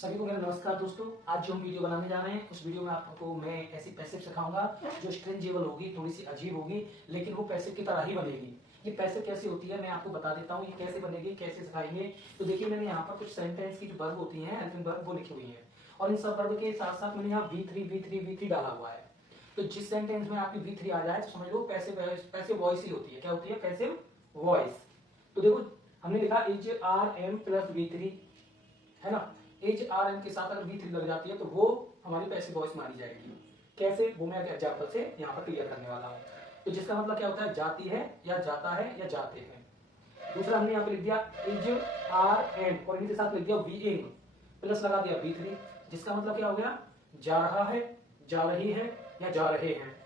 सभी को मेरा नमस्कार दोस्तों। आज जो हम वीडियो बनाने जा रहे हैं उस वीडियो में आपको मैं ऐसी पैसिव सिखाऊंगा जो स्ट्रेंजेबल होगी, थोड़ी सी अजीब होगी, लेकिन वो पैसिव की तरह ही बनेगी। ये पैसिव कैसे होती है मैं आपको बता देता हूँ। ये कैसे बनेगी, कैसे सिखाएंगे। तो देखिए मैंने यहाँ पर कुछ सेंटेंस की जो वर्ब होती है, हेल्पिंग वर्ब, वो लिखी हुई है और इन सब वर्ब के साथ साथ मैंने यहाँ V3 डाला हुआ है। तो जिस सेंटेंस में आपकी V3 आ जाए तो समझ लो पैसिव वॉइस ही होती है। क्या होती है? Passive voice. तो देखो हमने लिखा is R M plus V3, है ना। एज आर एन के साथ अगर V3 लग जाती है तो वो हमारी पैसिव वॉइस मानी जाएगी। कैसे, वो मैं एग्जांपल से यहाँ पर क्लियर करने वाला हूँ। तो जिसका मतलब क्या होता है? जाती है या जाता है या जाते हैं। दूसरा हमने यहाँ पे लिख दिया इज आर एन और इनके साथ लिख दिया बीइंग, प्लस लगा दिया V3, जिसका मतलब क्या हो गया? जा रहा है, जा रही है या जा रहे हैं।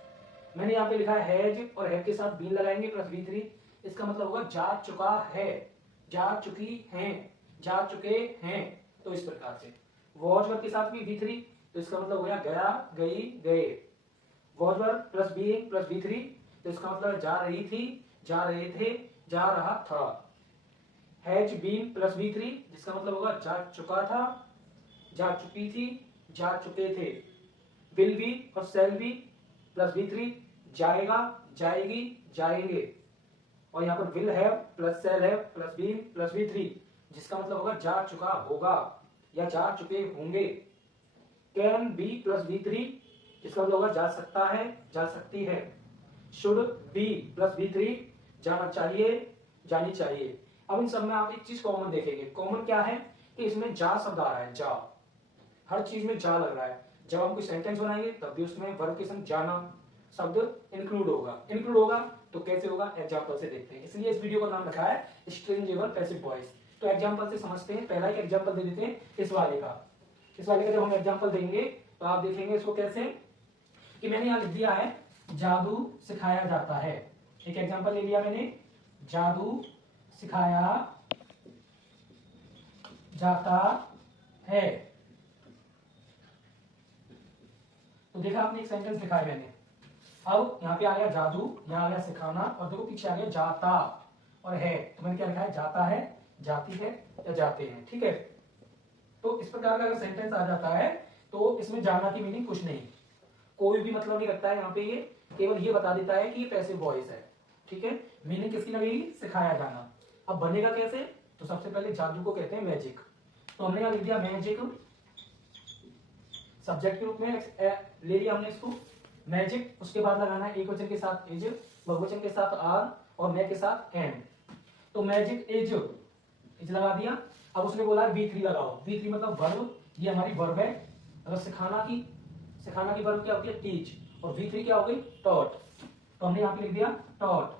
मैंने यहाँ पे लिखा है हैज और हैव के साथ बीन लगाएंगे प्लस V3, इसका मतलब होगा जा चुका है, जा चुकी हैं, जा चुके हैं। तो इस प्रकार से वॉज वर्ब के साथ भी V3, तो इसका मतलब हो गया गया, गई, गए। Was verb plus being plus V3, तो इसका मतलब जा रही थी, जा रहे थे, जा रहा था। हैज बीन प्लस V3, जिसका मतलब होगा जा चुका था, जा चुकी थी, जा चुके थे। विल बी और शैल बी प्लस V3, जाएगा, जाएगी, जाएंगे। और यहाँ पर will have plus shall have plus been plus V3, जिसका मतलब होगा जा चुका होगा या जा चुके होंगे। कैन बी प्लस V3, जिसका मतलब होगा जा सकता है, जा सकती है। शुड बी प्लस V3, जाना चाहिए, जानी चाहिए। अब इन सब में आप एक चीज कॉमन देखेंगे। कॉमन क्या है कि इसमें जा शब्द आ रहा है, जा, हर चीज में जा लग रहा है। जब हम कोई सेंटेंस बनाएंगे तब भी उसमें वर्ब के संग जाना शब्द इंक्लूड होगा। इंक्लूड होगा तो कैसे होगा? एग्जांपल से देखते हैं। इसलिए इस वीडियो का नाम रखा है स्ट्रेंजेबल पैसिव वॉइस। तो एग्जांपल से समझते हैं। पहला एक एग्जांपल दे देते हैं इस वाले का। जब हम एग्जांपल देंगे तो आप देखेंगे इसको कैसे कि मैंने यहाँ लिख दिया है जादू सिखाया जाता है। एक एग्जांपल ले लिया मैंने, जादू सिखाया जाता है। तो देखा आपने, एक सेंटेंस लिखा है मैंने। अब यहाँ पे आ गया जादू, यहाँ आ गया सिखाना, और देखो पीछे आ गया जाता और है। तो मैंने क्या लिखा है? जाता है, जाती है या जाते हैं। ठीक है। तो इस प्रकार का अगर सेंटेंस आ जाता है तो इसमें जाना की मीनिंग कुछ नहीं, कोई भी मतलब नहीं रखता है। यहाँ पे ये केवल ये बता देता है कि ये पैसिव वॉइस है। ठीक है। मीनिंग किसकी लगेगी? सिखाया जाना। अब बनेगा कैसे? तो सबसे पहले जादू को कहते हैं मैजिक। तो हमने यहाँ लिख दिया मैजिक, सब्जेक्ट के रूप में ले लिया हमने इसको मैजिक। उसके बाद लगाना है एक वचन के साथ इज, बहुवचन के साथ आर और मैं के साथ एम। तो मैजिक इज लगा दिया। अब उसने बोला V3 लगाओ। V3 मतलब वर्ब, ये हमारी वर्ब है। अगर सिखाना की वर्ब क्या होती है? टीच। और V3 क्या हो गई? टॉट। तो हमने यहाँ पे लिख दिया टॉट।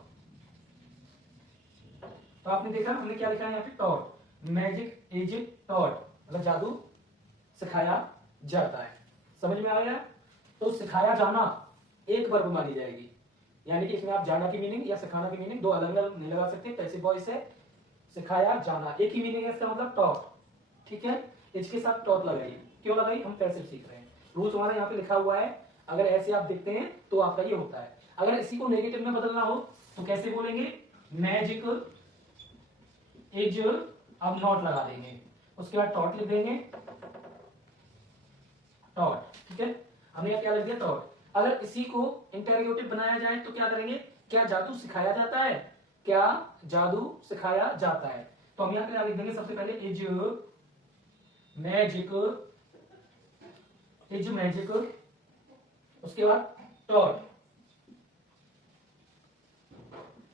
तो आपने देखा हमने क्या लिखा है यहाँ पे? टॉट। मैजिक इज टॉट, मतलब जादू सिखाया जाता है। समझ में आ गया? तो सिखाया जाना एक वर्ब मानी जाएगी, यानी कि इसमें आप जाना की मीनिंग या सिखाना की मीनिंग दो अलग अलग नहीं लगा सकते। पैसिव वॉइस है, सिखाया जाना एक ही मीनिंग है इसका, मतलब टॉट। ठीक है। इसके साथ टॉट लगाई। क्यों लगाई? हम पैसिव सीख रहे हैं। रूल हमारा यहाँ पे लिखा हुआ है। अगर ऐसे आप देखते हैं तो आपका ये होता है। अगर इसी को नेगेटिव में बदलना हो तो कैसे बोलेंगे? मैजिक इज, अब नॉट लगा देंगे, उसके बाद टॉट लिख देंगे, टॉट। ठीक है। हमने यहाँ क्या लिख दिया? टॉट। अगर इसी को इंटेरोगेटिव बनाया जाए तो क्या करेंगे? क्या जादू सिखाया जाता है? क्या जादू सिखाया जाता है? तो हम यहाँ पे लिख देंगे सबसे पहले इज मैजिक, इज मैजिक, उसके बाद टॉट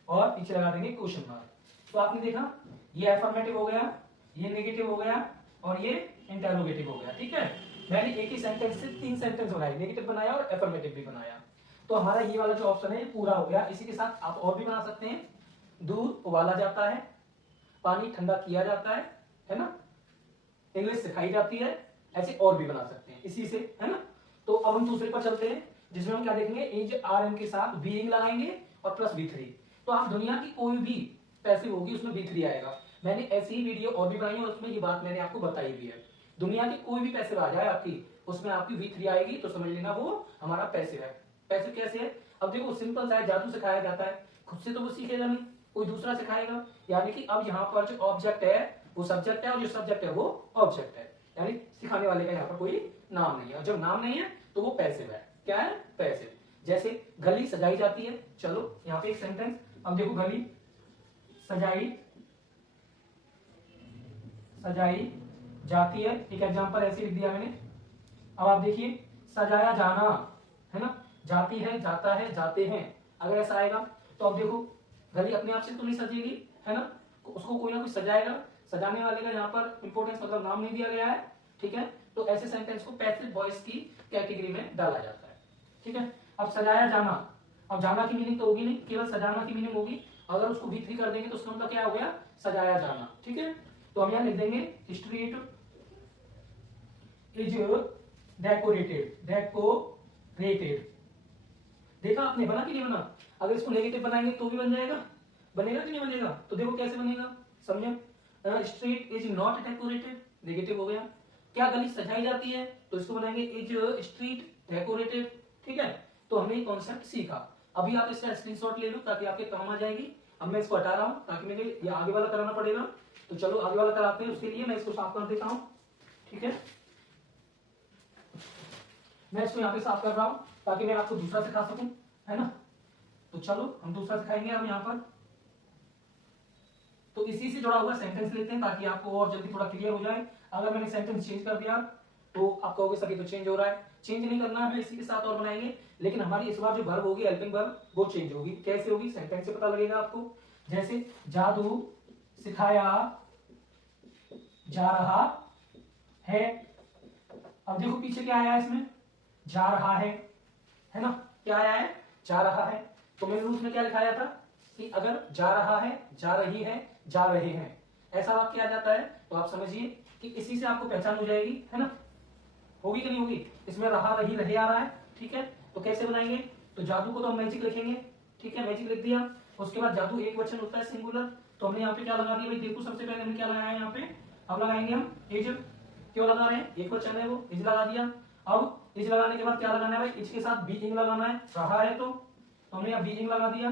और पीछे लगा देंगे क्वेश्चन मार्क। तो आपने देखा ये एफर्मेटिव हो गया, ये नेगेटिव हो गया और ये इंटेरोगेटिव हो गया। ठीक है। मैंने एक ही सेंटेंस से 3 सेंटेंस बनाए, नेगेटिव बनाया और एफर्मेटिव भी बनाया। तो हमारा ये वाला जो ऑप्शन है ये पूरा हो गया। इसी के साथ आप और भी बना सकते हैं। दूध उबाला जाता है, पानी ठंडा किया जाता है ना, इंग्लिश सिखाई जाती है, ऐसे और भी बना सकते हैं इसी से, है ना। तो अब हम दूसरे पर चलते हैं, जिसमें हम क्या देखेंगे? इज आर एम के साथ बीइंग लगाएंगे और प्लस V3। तो आप दुनिया की कोई भी पैसिव होगी उसमें V3 आएगा। मैंने ऐसी ही वीडियो और भी बनाई है और उसमें ये बात मैंने आपको बताई भी है। दुनिया की कोई भी पैसिव आ जाए आपकी, उसमें आपकी V3 आएगी तो समझ लेना वो हमारा पैसिव है। पैसिव कैसे है? अब देखो सिंपल सा है, जादू सिखाया जाता है, खुद से तो वो सीखेगा नहीं, कोई दूसरा सिखाएगा। यानी कि अब यहाँ पर जो ऑब्जेक्ट है वो सब्जेक्ट है और जो सब्जेक्ट है वो ऑब्जेक्ट है। यानी सिखाने वाले का यहाँ पर कोई नाम नहीं है, और जब नाम नहीं है तो वो पैसिव है। क्या है? पैसिव। जैसे गली सजाई जाती है, चलो यहाँ पे एक सेंटेंस, अब देखो गली सजाई सजाई जाती है, एक एग्जांपल ऐसे लिख दिया मैंने। अब आप देखिए सजाया जाना है ना, जाती है, जाता है, जाते हैं, अगर ऐसा आएगा तो अब देखो गली अपने आप से तो नहीं सजेगी, है ना, उसको कोई ना कोई सजाएगा। सजाने वाले का यहाँ पर इंपोर्टेंस मतलब नाम नहीं दिया गया है, ठीक है, तो ऐसे सेंटेंस को पैसिव वॉइस की कैटेगरी में डाला जाता है, ठीक है। अब सजाया जाना, अब जाना की मीनिंग तो होगी नहीं, केवल सजाना की मीनिंग होगी। अगर उसको V3 कर देंगे तो उसका मतलब क्या हो गया? सजाया जाना, ठीक है। तो हम यहाँ लिख देंगे स्ट्रीट इज डेकोरेटेड। देखा आपने, बना कि नहीं बना? अगर इसको नेगेटिव बनाएंगे तो भी बन जाएगा, बनेगा कि नहीं बनेगा? तो देखो कैसे बनेगा, समझे। Street is not decorated, negative हो गया। क्या गली सजाई जाती है? तो इसको बनाएंगे इज स्ट्रीट डेकोरेटेड, ठीक है। तो हमने ये कॉन्सेप्ट सीखा। अभी आप इसका स्क्रीनशॉट ले लो ताकि आपके काम आ जाएगी। अब मैं इसको हटा रहा हूं ताकि मुझे ये आगे वाला कराना पड़ेगा, तो चलो आगे वाला कराते हैं। उसके लिए मैं इसको साफ कर देता हूं, ठीक है। मैं इसको यहाँ पे साफ कर रहा हूं ताकि मैं आपको दूसरा सिखा सकूं, है ना। तो चलो हम दूसरा सिखाएंगे अब यहाँ पर। तो इसी से जुड़ा हुआ सेंटेंस लेते हैं ताकि आपको और जल्दी थोड़ा क्लियर हो जाए। अगर मैंने सेंटेंस चेंज कर दिया तो आप कहोगे सभी तो चेंज हो रहा है, चेंज नहीं करना है, इसी के साथ और बनाएंगे। लेकिन हमारी इस बार जो वर्ब होगी, हेल्पिंग वर्ब, वो चेंज होगी। कैसे होगी? सेंटेंस से पता लगेगा आपको। जैसे जादू सिखाया जा रहा है, अब देखो पीछे क्या आया है इसमें, जा रहा है ना, क्या आया है? जा रहा है। तो मैंने रूल्स में क्या लिखाया था कि अगर जा रहा है, जा रही है, जा रहे हैं, ऐसा वाक्य आ जाता है तो आप समझिए कि इसी से आपको पहचान हो जाएगी, है ना। होगी कि नहीं होगी? इसमें रहा, रही, रहे आ रहा है, ठीक है। तो कैसे बनाएंगे? तो जादू को तो हम मैजिक लिखेंगे, ठीक है, मैजिक लिख दिया। उसके बाद जादू एक वचन होता है, सिंगुलर, तो हमने यहाँ पे क्या लगा दिया भाई? देखो सबसे पहले हमने क्या लगाया यहाँ पे, अब लगाएंगे हम इज। क्यों लगा रहे हैं? एक वचन है वो, इज लगा दिया। अब इज लगाने के बाद क्या लगाना है भाई? इज के साथ बीइंग लगाना है, रहा है तो हमने यहाँ बीइंग लगा दिया,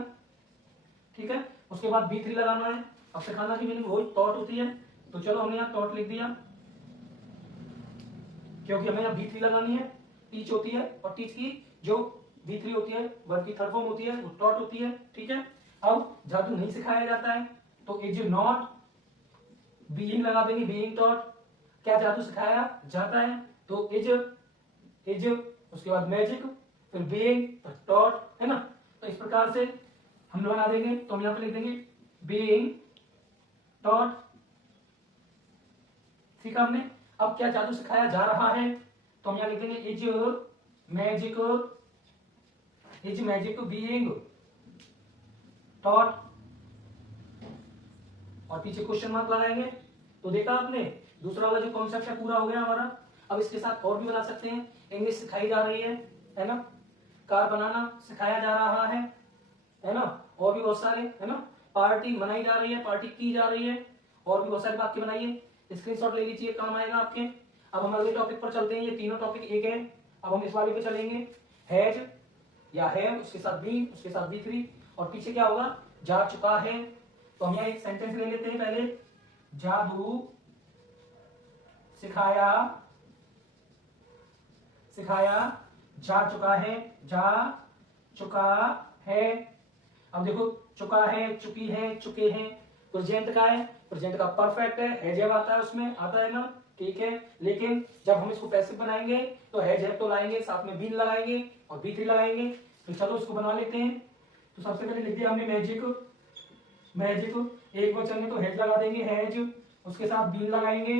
ठीक है। उसके बाद B3 लगाना है। अब सिखाना की मीनिंग वही थॉट होती है, तो चलो हमने यहाँ थॉट लिख दिया, क्योंकि हमें यहाँ B3 लगानी है। टीच होती है, और टीच की जो B3 होती है, वर्ब की थर्ड फॉर्म होती है, वो टॉट होती है, ठीक है। अब जादू नहीं सिखाया जाता है तो इज नॉट बीइंग लगा देंगे, बीइंग टॉट। क्या जादू सिखाया जाता है? तो इज उसके बाद मैजिक, फिर बीइंग, फिर टॉट, है ना। तो इस प्रकार से हम लोग बना देंगे। तो हम यहाँ पे लिख देंगे बीइंग टॉट, सीखा हमने। अब क्या जादू सिखाया जा रहा है? तो हम यहाँ लिख देंगे इज मैजिक बीइंग टॉट, और पीछे क्वेश्चन मार्क लगाएंगे। तो देखा आपने, दूसरा वाला जो कॉन्सेप्ट है पूरा हो गया हमारा। अब इसके साथ और भी बना सकते हैं। इंग्लिश सिखाई जा रही है ना, कार बनाना सिखाया जा रहा है ना, और भी बहुत सारे, है ना। पार्टी मनाई जा रही है, पार्टी की जा रही है, और भी बहुत सारे वाक्य बनाइए, स्क्रीनशॉट ले लीजिए, काम आएगा आपके। अब हम अगले टॉपिक पर चलते हैं, ये तीनों टॉपिक एक है। अब हम इस वाले पे चलेंगे, हैज या हैव, उसके साथ बीन, उसके साथ B3, और पीछे क्या होगा? जा चुका है। तो हम यहाँ एक सेंटेंस ले लेते हैं पहले, जादू सिखाया जा चुका है, जा चुका है। अब देखो चुका है, चुकी है, चुके हैं, प्रेजेंट का है, प्रेजेंट का परफेक्ट है जब आता है उसमें, आता है ना, ठीक है। लेकिन जब हम इसको पैसिव बनाएंगे तो है तो लाएंगे, साथ में बीन लगाएंगे और B3 लगाएंगे। तो चलो इसको बना लेते हैं। तो सबसे पहले लिख दिया हमने मैजिक, एक वचन में तो हैज लगा देंगे, हैज, उसके साथ बीन लगाएंगे,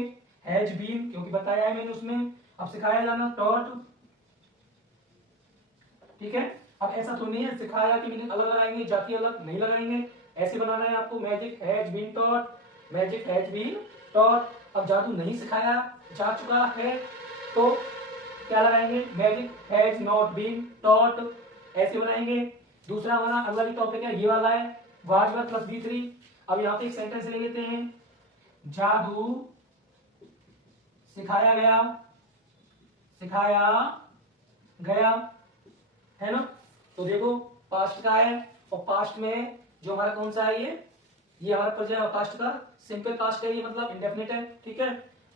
हैज बीन, क्योंकि बताया है मैंने उसमें। अब सिखाया जाना, टॉट, ठीक है। अब ऐसा तो नहीं है सिखाया की मीनिंग अलग लगाएंगे, जाति अलग नहीं लगाएंगे, ऐसे बनाना है आपको। Magic has been taught, magic has been taught. अब जादू नहीं सिखाया जा चुका है तो क्या लगाएंगे? Magic has not been taught, ऐसे बनाएंगे। दूसरा हमारा अगला भी टॉपिक है, ये वाला है, वाज वर्ब प्लस B3। अब यहाँ पे एक सेंटेंस ले लेते हैं, जादू सिखाया गया, है ना। तो देखो पास्ट का है, और पास्ट में जो हमारा कौन सा है, ये हमारा प्रेजेंट पास्ट का सिंपल पास्ट है, ये मतलब इंडेफिनिट है, ठीक है।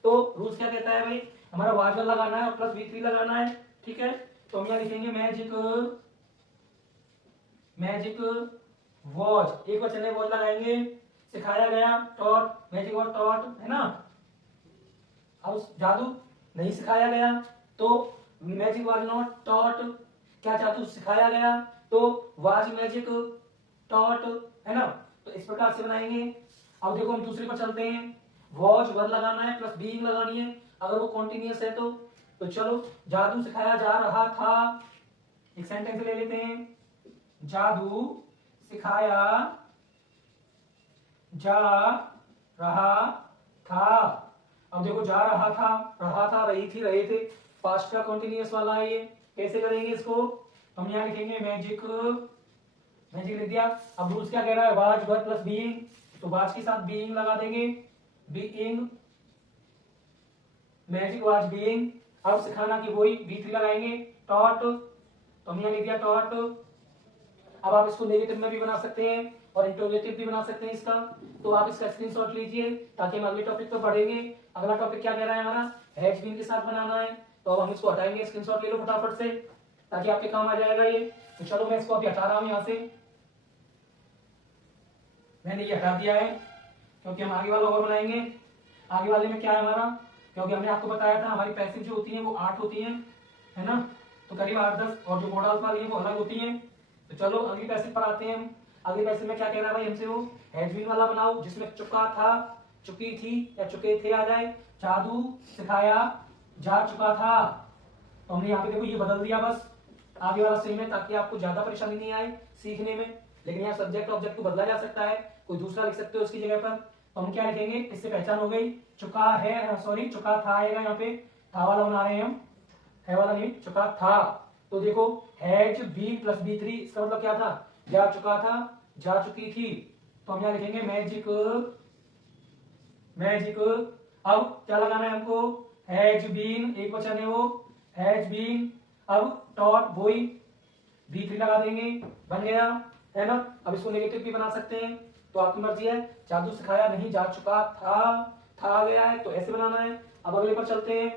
तो रूल्स क्या कहता है भाई, हमारा वाज वन लगाना है और प्लस V3 लगाना है, ठीक है। तो हम यहाँ लिखेंगे मैजिक वॉच, एक वचन है वॉच लगाएंगे, सिखाया गया टॉट, मैजिक वॉच टॉट, है ना। अब जादू नहीं सिखाया गया तो मैजिक वाज नॉट टॉट, क्या जादू सिखाया गया तो वाज मैजिक टॉट, है ना। तो इस प्रकार से बनाएंगे। अब देखो हम दूसरे पर चलते हैं, वॉच वर्ब लगाना है प्लस बीइंग लगानी है, अगर वो कॉन्टिन्यूअस है तो चलो जादू सिखाया जा रहा था, एक सेंटेंस ले लेते हैं, जादू सिखाया जा रहा था। अब देखो जा रहा था, रही थी, रहे थे, पास्ट का कॉन्टिन्यूअस वाला है ये, कैसे करेंगे इसको, हम यहाँ लिखेंगे मैजिक लिख दिया। अब रूल्स क्या कह रहा है, वाज वर्ब प्लस बीइंग, तो वाज के साथ बीइंग लगा देंगे, बीइंग मैजिक वाज बीइंग। अब सिखाना की वही V3 लगाएंगे, टॉट, तो हम यहाँ लिख दिया टॉट। अब आप इसको नेगेटिव में भी बना सकते हैं और इंटरोगेटिव भी बना सकते हैं इसका, तो आप इसका स्क्रीनशॉट लीजिए ताकि हम अगले टॉपिक पर बढ़ेंगे। अगला टॉपिक क्या कह रहा है हमारा, हैज बीन के साथ बनाना है, तो अब हम इसको हटाएंगे, स्क्रीनशॉट ले लो फटाफट से ताकि आपके काम आ जाएगा ये। तो चलो मैं इसको अभी हटा रहा हूं यहाँ से, मैंने ये हटा दिया है क्योंकि हम आगे वाला और बनाएंगे। आगे वाले में क्या है हमारा, क्योंकि हमने आपको बताया था हमारी पैसिव जो होती है वो 8 होती है ना, तो करीब 8-10, और जो मॉडल्स वाली है वो अलग होती है। तो चलो अगली पैसिव पर आते हैं हम। अगली पैसिव में क्या कह रहा है भाई हमसे, वो हैज बीन वाला बनाओ जिसमें चुका था, चुकी थी या चुके थे आ जाए, जादू सिखाया जा चुका था, तो हमने यहाँ पे देखो ये बदल दिया बस, आगे वाला सेम है ताकि आपको ज्यादा परेशानी नहीं आए सीखने में। लेकिन यहाँ सब्जेक्ट ऑब्जेक्ट को बदला जा सकता है, कोई दूसरा लिख सकते हो उसकी जगह पर। तो हम क्या लिखेंगे, इससे पहचान हो गई, चुका है, सॉरी चुका था आएगा, यहाँ पे था वाला बना रहे हैं हम, है वाला नहीं, चुका था। तो देखो हैज बीन प्लस B3, इसका मतलब क्या था, जा चुका था, जा चुकी थी, तो हम यहाँ लिखेंगे मैजिक। अब क्या लगाना है हमको, हैज बीन, एक वचन है वो, हैज बीन, अब टॉट वही V3 लगा देंगे, बन गया, है ना। अब इसको नेगेटिव भी बना सकते हैं, तो आपकी मर्जी है, जादू सिखाया नहीं जा चुका था आ गया है तो ऐसे बनाना है। अब अगले पर चलते हैं,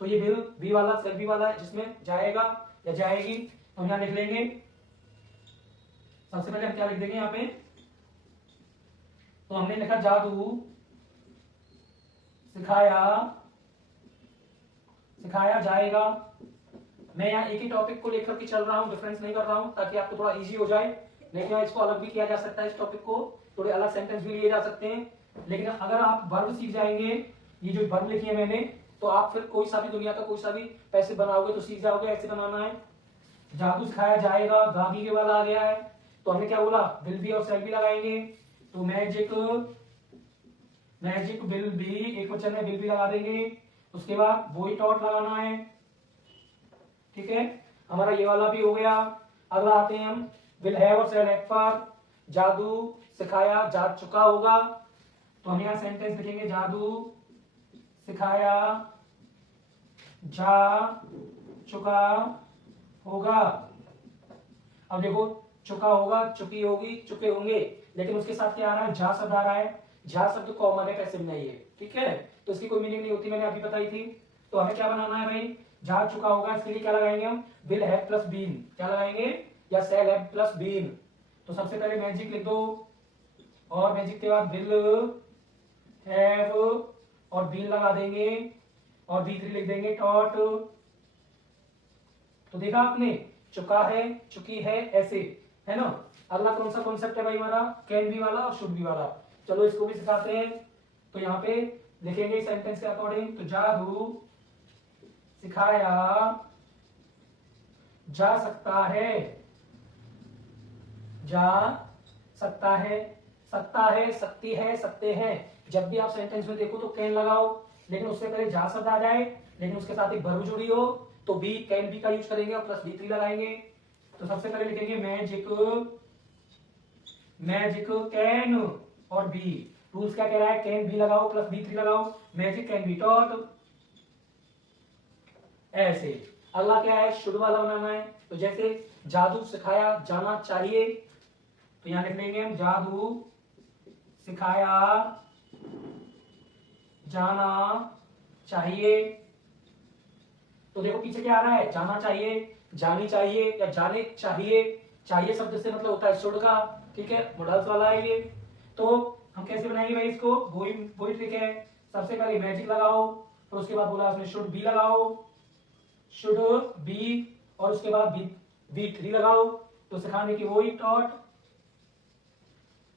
तो ये विल बी वाला सेल बी वाला है जिसमें जाएगा या जाएगी, तो हम यहाँ लिख लेंगे, सबसे पहले हम क्या लिख देंगे यहाँ पे, तो हमने लिखा जादू सिखाया जाएगा। मैं यहाँ एक ही टॉपिक को लेकर के चल रहा हूँ, डिफरेंस नहीं कर रहा हूँ ताकि आपको थोड़ा इजी हो जाए, लेकिन इसको अलग भी किया जा सकता है, इस टॉपिक को थोड़े अलग सेंटेंस भी लिए जा सकते हैं। लेकिन अगर आप वर्ब सीख जाएंगे, ये जो वर्ब लिखी है मैंने, तो आप फिर कोई सा भी दुनिया का कोई सा भी पैसे बनाओगे तो सीख जाओगे, ऐसे बनाना है। जादू सिखाया जाएगा, गागी के वाला आ गया है, तो हमने क्या बोला, विल बी और शैल बी लगाएंगे, तो मैजिक विल बी, एक वचन है, विल बी लगा देंगे, उसके बाद वही टॉट लगाना है, ठीक है, हमारा ये वाला भी हो गया। अगला आते हैं हम विल हैव और शैल हैव पर, जादू सिखाया जा चुका होगा, तो हम यहाँ सेंटेंस लिखेंगे, जादू सिखाया जा चुका होगा। अब देखो चुका होगा, चुकी होगी, चुके होंगे, लेकिन उसके साथ क्या आ रहा है, जा शब्द आ रहा है, जा शब्द कॉमन है, पैसिव नहीं है, ठीक है, तो इसकी कोई मीनिंग नहीं होती, मैंने अभी बताई थी। तो हमें क्या बनाना है भाई, जा चुका होगा, इसके लिए क्या लगाएंगे हम, विल हैव प्लस बीन, क्या लगाएंगे, या शैल हैव प्लस बीन। तो सबसे पहले मैजिक लिख दो, और मैजिक के बाद विल हैव और बीन लगा देंगे, और V3 लिख देंगे टॉट। तो देखा आपने, चुका है, चुकी है, ऐसे, है ना। अगला कौन सा कॉन्सेप्ट है भाई हमारा, कैन बी वाला और शुड बी वाला, चलो इसको भी सिखाते हैं। तो यहाँ पे लिखेंगे सेंटेंस के अकॉर्डिंग, तो जादू सिखाया जा सकता है, जा सकता है, सकता है, सकती है, सकते हैं। जब भी आप सेंटेंस में देखो तो कैन लगाओ, लेकिन उससे पहले जा शब्द आ जाए, लेकिन उसके साथ एक वर्ब जुड़ी हो, तो बी कैन बी का यूज करेंगे और प्लस V3 लगाएंगे। तो सबसे पहले लिखेंगे मैजिक कैन और बी, रूल्स क्या कह रहा है, कैन बी लगाओ प्लस V3 लगाओ, मैजिक कैन बी टॉट, ऐसे। अगला क्या है, शुड वाला बनाना है, तो जैसे जादू सिखाया जाना चाहिए, तो यहां लिख लेंगे हम, जादू सिखाया जाना चाहिए। तो देखो पीछे क्या आ रहा है, जाना चाहिए, जानी चाहिए या जाने चाहिए। चाहिए शब्द से मतलब होता है शुड का, ठीक है, मॉडल्स वाला है ये। तो हम कैसे बनाएंगे भाई इसको, वही वही ट्रिक है। सबसे पहले मैजिक लगाओ, फिर उसके बाद बोला उसने शुड बी लगाओ, शुड बी, और उसके बाद बी थ्री लगाओ, तो सिखाने की वही टॉट।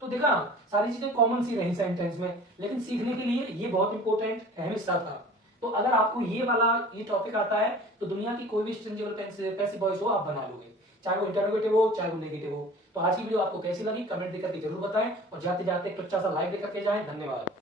तो देखा सारी चीजें कॉमन सी रही सेंटेंस में, लेकिन सीखने के लिए ये बहुत इंपॉर्टेंट अहम हिस्सा था। तो अगर आपको ये टॉपिक आता है तो दुनिया की कोई भी स्ट्रिंजेबल पैसिव वॉइस हो आप बना लोगे, चाहे वो इंटरोगेटिव हो चाहे वो नेगेटिव हो। तो आज की वीडियो आपको कैसी लगी कमेंट देकर के जरूर बताएं, और जाते जाते एक अच्छा सा लाइक देकर के जाएं। धन्यवाद।